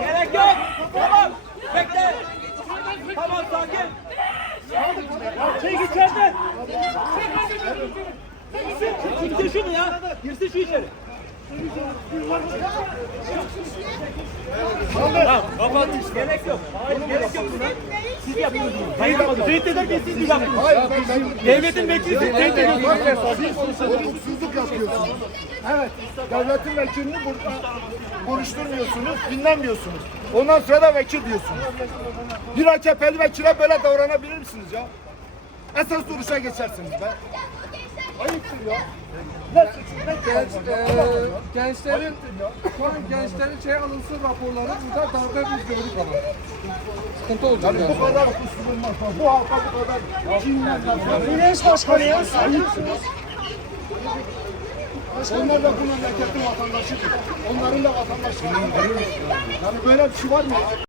Gerek yok. Tamam. Bekle. Tamam sakin. Çek içeriden. Girsin şunu ya. Girsin şu içeri. Tamam kapat. Gerek yok. Hayır gerek yok buna. Siz yapıyorsunuz. Hayır yapmadınız. Tehdit ederken siz yapıyorsunuz. Hayır ben, ben Devletin vekili siz tehdit ediyorsunuz. hukuksuzluk yapıyorsunuz. Evet, devletin vekilini burada konuşturmuyorsunuz, dinlemiyorsunuz. Ondan sonra da vekil diyorsunuz. Bir AKP'li vekile böyle davranabilir misiniz ya? Esas duruşa geçersiniz be. Ayıptır ya. Eee, gençlerin şu an gençlerin şey alınsın raporları burada darbe biz gördük ama. Sıkıntı olacak yani. Bu kadar kusturulmaz. Bu halka bu kadar kinlenmez. Güneş başkanı ya. Onlar da bu memleketin vatandaşıdır. Onların da vatandaşlığı. Yani böyle bir şey var mı?